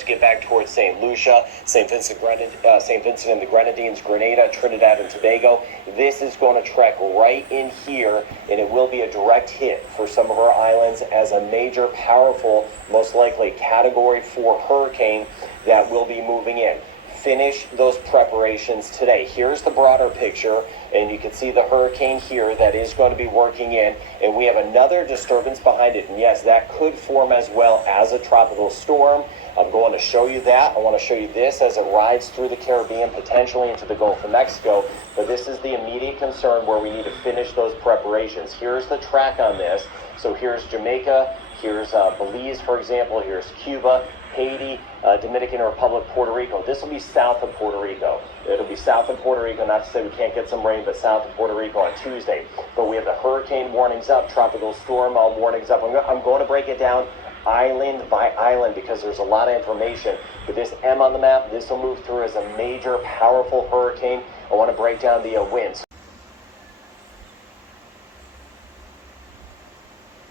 Barbados, get back towards St. Lucia, St. Vincent and the Grenadines, Grenada, Trinidad and Tobago. This is going to trek right in here, and it will be a direct hit for some of our islands as a major, powerful, most likely Category 4 hurricane that will be moving in. Finish those preparations today. Here's the broader picture, and you can see the hurricane here that is going to be working in, and we have another disturbance behind it, and yes, that could form as well as a tropical storm. I'm going to show you that. I want to show you this as it rides through the Caribbean, potentially into the Gulf of Mexico, but this is the immediate concern where we need to finish those preparations. Here's the track on this. So here's Jamaica, here's Belize, for example, here's Cuba, Haiti, Dominican Republic, Puerto Rico. This will be south of Puerto Rico. It'll be south of Puerto Rico, not to say we can't get some rain, but south of Puerto Rico on Tuesday. But we have the hurricane warnings up, tropical storm warnings up. I'm going to break it down island by island because there's a lot of information. But this M on the map, this will move through as a major, powerful hurricane. I want to break down the winds.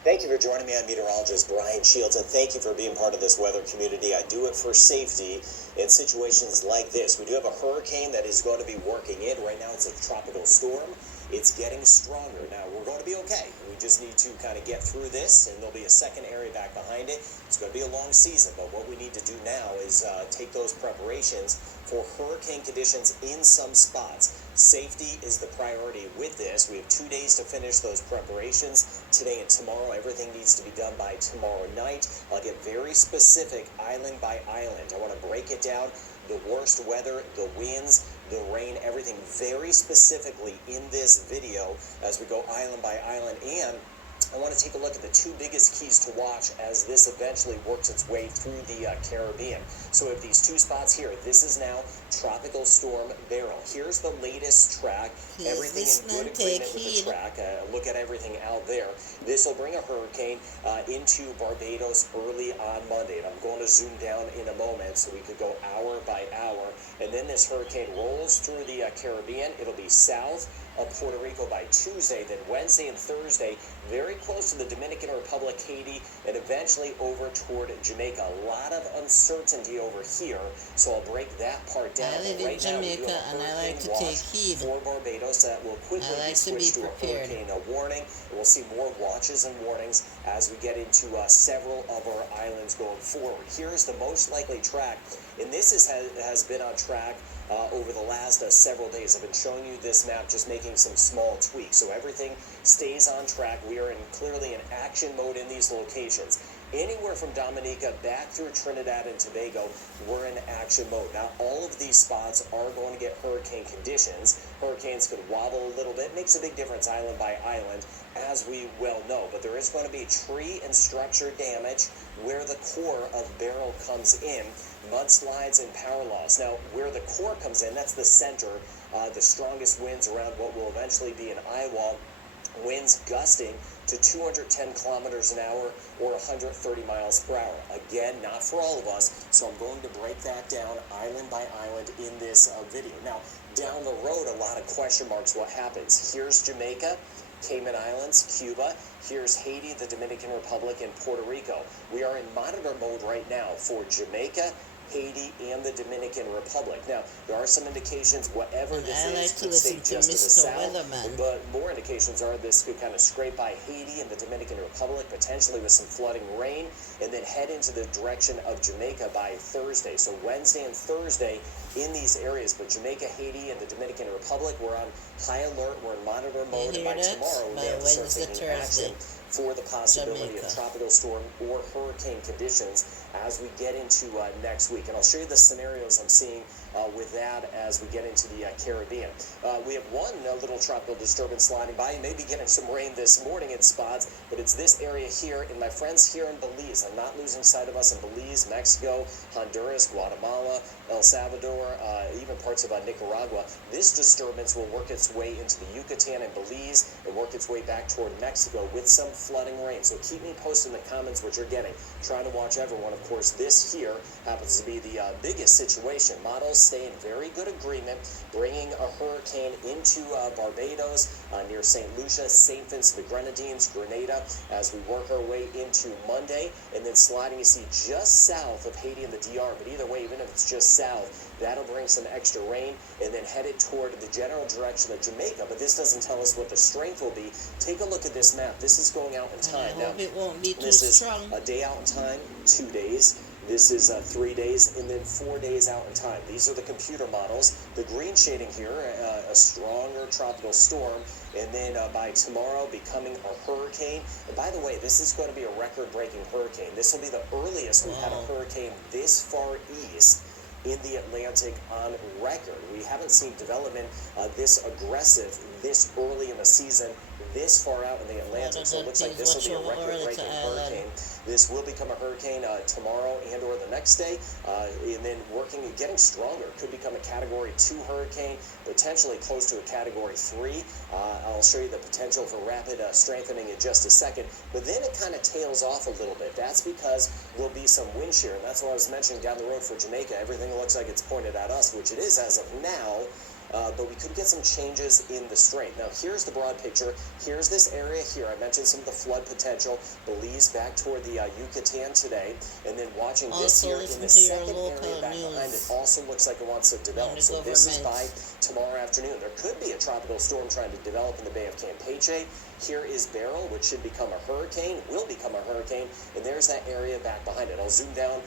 Thank you for joining me. I'm meteorologist Brian Shields, and thank you for being part of this weather community. I do it for safety in situations like this. We do have a hurricane that is going to be working in. Right now it's a tropical storm. It's getting stronger. Now, we're going to be okay. We just need to kind of get through this, and there'll be a second area back behind it. It's going to be a long season, but what we need to do now is take those preparations for hurricane conditions in some spots. Safety is the priority with this. We have 2 days to finish those preparations. Today and tomorrow, everything needs to be done by tomorrow night. I'll get very specific island by island. I want to break it down, the worst weather, the winds, the rain, everything very specifically in this video as we go island by island. And I want to take a look at the two biggest keys to watch as this eventually works its way through the Caribbean. So we have these two spots here. This is now Tropical Storm Beryl. Here's the latest track. Everything in good agreement with the track. Look at everything out there. This will bring a hurricane into Barbados early on Monday. And I'm going to zoom down in a moment so we could go hour by hour. And then this hurricane rolls through the Caribbean. It'll be south of Puerto Rico by Tuesday, then Wednesday and Thursday, very close to the Dominican Republic, Haiti, and eventually over toward Jamaica. A lot of uncertainty over here, so I'll break that part down. I live in Jamaica, and I like to take heed. For Barbados, that will quickly be switched to a hurricane warning. And we'll see more watches and warnings as we get into several of our islands going forward. Here's the most likely track, and this has been on track over the last several days. I've been showing you this map, just making some small tweaks, so everything stays on track. We are clearly in action mode in these locations. Anywhere from Dominica back through Trinidad and Tobago, we're in action mode. Now, all of these spots are going to get hurricane conditions. Hurricanes could wobble a little bit. Makes a big difference island by island, as we well know. But there is going to be tree and structure damage where the core of Beryl comes in. Mudslides and power loss. Now, where the core comes in, that's the center. The strongest winds around what will eventually be an eye wall. Winds gusting to 210 kilometers an hour or 130 miles per hour. Again, not for all of us, so I'm going to break that down island by island in this video. Now, down the road, a lot of question marks. What happens? Here's Jamaica, Cayman Islands, Cuba. Here's Haiti, the Dominican Republic, and Puerto Rico. We are in monitor mode right now for Jamaica, Haiti, and the Dominican Republic. Now, there are some indications whatever this is could stay just to the south, but more indications are this could kind of scrape by Haiti and the Dominican Republic, potentially with some flooding rain, and then head into the direction of Jamaica by Thursday. So Wednesday and Thursday in these areas, but Jamaica, Haiti, and the Dominican Republic, we're on high alert, we're in monitor mode, and by tomorrow we have to start taking action for the possibility of tropical storm or hurricane conditions as we get into next week. And I'll show you the scenarios I'm seeing with that as we get into the Caribbean. We have one little tropical disturbance sliding by. You may be getting some rain this morning in spots, but it's this area here. And my friends here in Belize, I'm not losing sight of us in Belize, Mexico, Honduras, Guatemala, El Salvador, even parts of Nicaragua. This disturbance will work its way into the Yucatan and Belize and work its way back toward Mexico with some flooding rain. So keep me posted in the comments what you're getting. Trying to watch everyone. Of course, this here happens to be the biggest situation. Models stay in very good agreement, bringing a hurricane into Barbados, near St. Lucia, St. Vincent the Grenadines, Grenada, as we work our way into Monday, and then sliding, you see, just south of Haiti and the DR. But either way, even if it's just south, that'll bring some extra rain, and then headed toward the general direction of Jamaica. But this doesn't tell us what the strength will be. Take a look at this map. This is going out in time. I hope it won't be too this is strong. a day out in time, 2 days. This is 3 days, and then 4 days out in time. These are the computer models. The green shading here, a stronger tropical storm, and then by tomorrow becoming a hurricane. And by the way, this is going to be a record-breaking hurricane. This will be the earliest we've had a hurricane this far east in the Atlantic on record. We haven't seen development this aggressive this early in the season, this far out in the Atlantic. So it looks like this will be a record-breaking hurricane. This will become a hurricane tomorrow and or the next day, and then getting stronger. Could become a Category 2 hurricane, potentially close to a Category 3. I'll show you the potential for rapid strengthening in just a second. But then it kind of tails off a little bit. That's because there'll be some wind shear. And that's what I was mentioning down the road for Jamaica. Everything looks like it's pointed at us, which it is as of now. But we could get some changes in the strength. Now, here's the broad picture. Here's this area here. I mentioned some of the flood potential. Belize back toward the Yucatan today. And then watching this here in the second area back behind it also looks like it wants to develop. So this is by tomorrow afternoon. There could be a tropical storm trying to develop in the Bay of Campeche. Here is Beryl, which should become a hurricane, will become a hurricane, and there's that area back behind it. I'll zoom down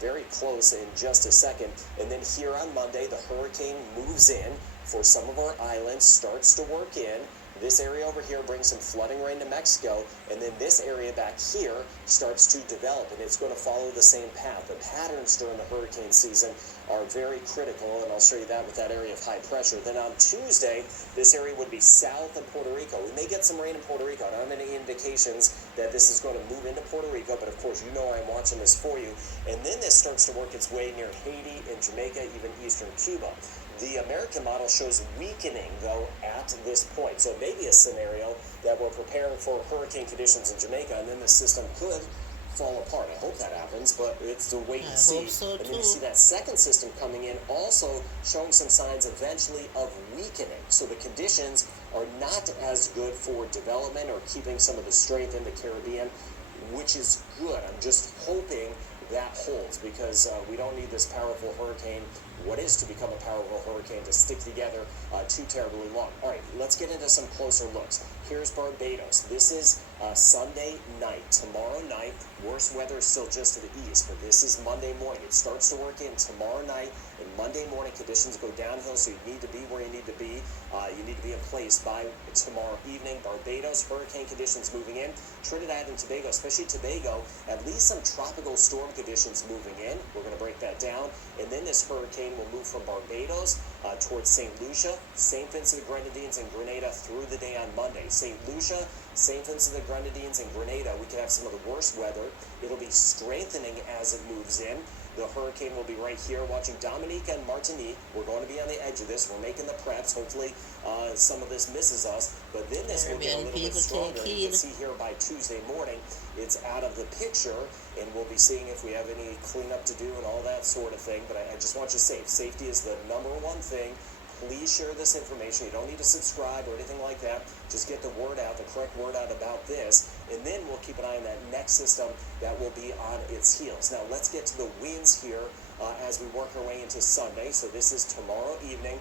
very close in just a second. And then here on Monday, the hurricane moves in for some of our islands, starts to work in. This area over here brings some flooding rain to Mexico, and then this area back here starts to develop, and it's going to follow the same path. The patterns during the hurricane season are very critical, and I'll show you that with that area of high pressure. Then on Tuesday, this area would be south of Puerto Rico. We may get some rain in Puerto Rico. I don't have any indications that this is going to move into Puerto Rico, but of course you know I'm watching this for you. And then this starts to work its way near Haiti and Jamaica, even eastern Cuba. The American model shows weakening, though, at this point. So it may be a scenario that we're preparing for hurricane conditions in Jamaica, and then the system could fall apart. I hope that happens, but it's the wait and see. So and then you see that second system coming in, also showing some signs eventually of weakening. So the conditions are not as good for development or keeping some of the strength in the Caribbean, which is good. I'm just hoping that holds, because we don't need this powerful hurricane, what is to become a powerful hurricane, to stick together too terribly long. All right, let's get into some closer looks. Here's Barbados. This is Sunday night. Tomorrow night, worst weather is still just to the east, but this is Monday morning. It starts to work in tomorrow night, and Monday morning conditions go downhill, so you need to be where you need to be. You need to be in place by tomorrow evening. Barbados, hurricane conditions moving in. Trinidad and Tobago, especially Tobago, at least some tropical storm conditions moving in. We're going to break that down. And then this hurricane will move from Barbados towards St. Lucia, St. Vincent the Grenadines, and Grenada through the day on Monday. St. Lucia, St. Vincent the Grenadines, and Grenada, we could have some of the worst weather. It'll be strengthening as it moves in. The hurricane will be right here watching Dominica and Martinique. We're going to be on the edge of this. We're making the preps. Hopefully some of this misses us. But then this will get a little bit stronger. You can see here by Tuesday morning, it's out of the picture, and we'll be seeing if we have any cleanup to do and all that sort of thing. But I just want you safe. Safety is the number one thing. Please share this information. You don't need to subscribe or anything like that. Just get the word out, the correct word out about this, and then we'll keep an eye on that next system that will be on its heels. Now, let's get to the winds here as we work our way into Sunday. So this is tomorrow evening.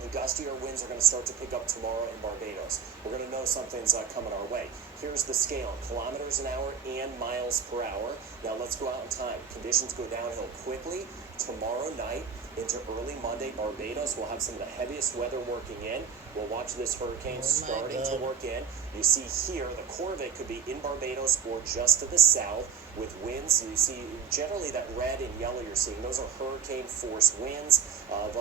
And gustier winds are going to start to pick up tomorrow in Barbados. We're going to know something's coming our way. Here's the scale, kilometers an hour and miles per hour. Now let's go out in time. Conditions go downhill quickly tomorrow night into early Monday. Barbados will have some of the heaviest weather working in. We'll watch this hurricane starting to work in. You see here, the core of it could be in Barbados or just to the south with winds. You see generally that red and yellow you're seeing. Those are hurricane force winds of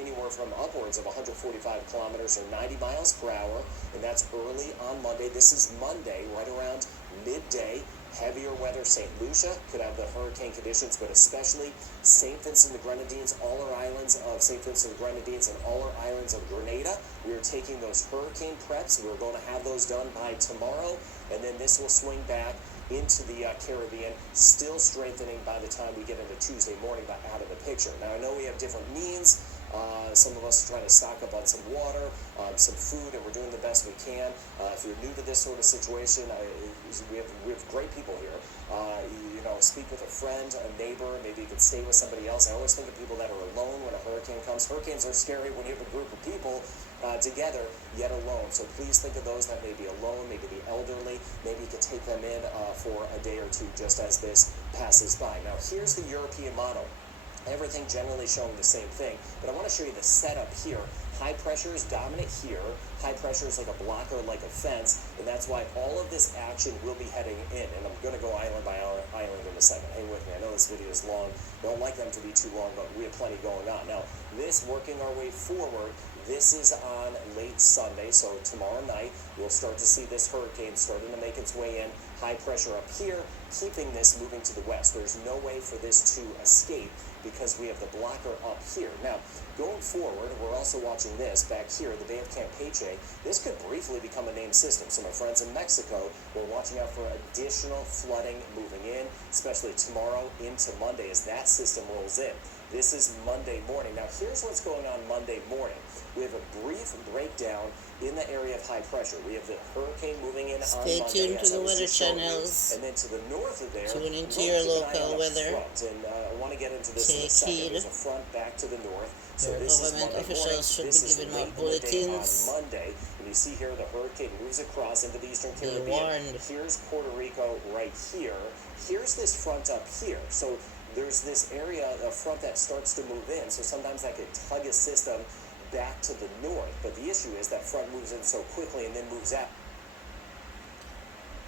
anywhere from upwards of 145 kilometers or 90 miles per hour. And that's early on Monday. This is Monday, right around midday. Heavier weather, St. Lucia could have the hurricane conditions, but especially St. Vincent the Grenadines, all our islands of St. Vincent the Grenadines, and all our islands of Grenada. We are taking those hurricane preps. We're going to have those done by tomorrow, and then this will swing back into the Caribbean, still strengthening by the time we get into Tuesday morning out of the picture. Now, I know we have different means. Some of us are trying to stock up on some water, some food, and we're doing the best we can. If you're new to this sort of situation, we have great people here. Speak with a friend, a neighbor. Maybe you could stay with somebody else. I always think of people that are alone when a hurricane comes. Hurricanes are scary when you have a group of people together, yet alone. So please think of those that may be alone, maybe the elderly. Maybe you could take them in for a day or two just as this passes by. Now, here's the European model. Everything generally showing the same thing, but I want to show you the setup here. High pressure is dominant here. High pressure is like a blocker, like a fence, and that's why all of this action will be heading in. And I'm going to go island by island in a second. Hang with me. I know this video is long. Don't like them to be too long, but we have plenty going on. Now, this working our way forward, this is on late Sunday, so tomorrow night we'll start to see this hurricane starting to make its way in. High pressure up here, keeping this moving to the west. There's no way for this to escape because we have the blocker up here. Now, going forward, we're also watching this back here, the Bay of Campeche. This could briefly become a named system. So my friends in Mexico, we're watching out for additional flooding moving in, especially tomorrow into Monday as that system rolls in. This is Monday morning. Now, here's what's going on Monday morning. We have a brief breakdown in the area of high pressure. We have the hurricane moving in on Monday. Stay tuned to the weather channels. And then to the north of there, tune into your local weather. And I want to get into this in a second. There's a front back to the north. So your government officials should be giving out bulletins. On Monday, and you see here the hurricane moves across into the eastern Caribbean. Here's Puerto Rico right here. Here's this front up here. So there's this area, a front that starts to move in. So sometimes that could tug a system back to the north. But the issue is that front moves in so quickly and then moves out.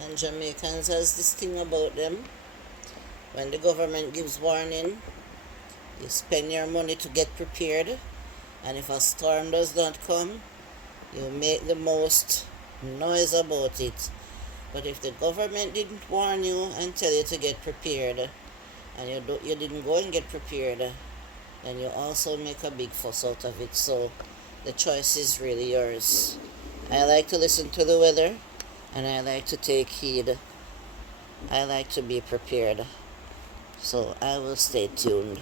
And Jamaicans has this thing about them. When the government gives warning, you spend your money to get prepared. And if a storm does not come, you make the most noise about it. But if the government didn't warn you and tell you to get prepared, and you didn't go and get prepared, then you also make a big fuss out of it. So the choice is really yours. I like to listen to the weather, and I like to take heed. I like to be prepared. So I will stay tuned.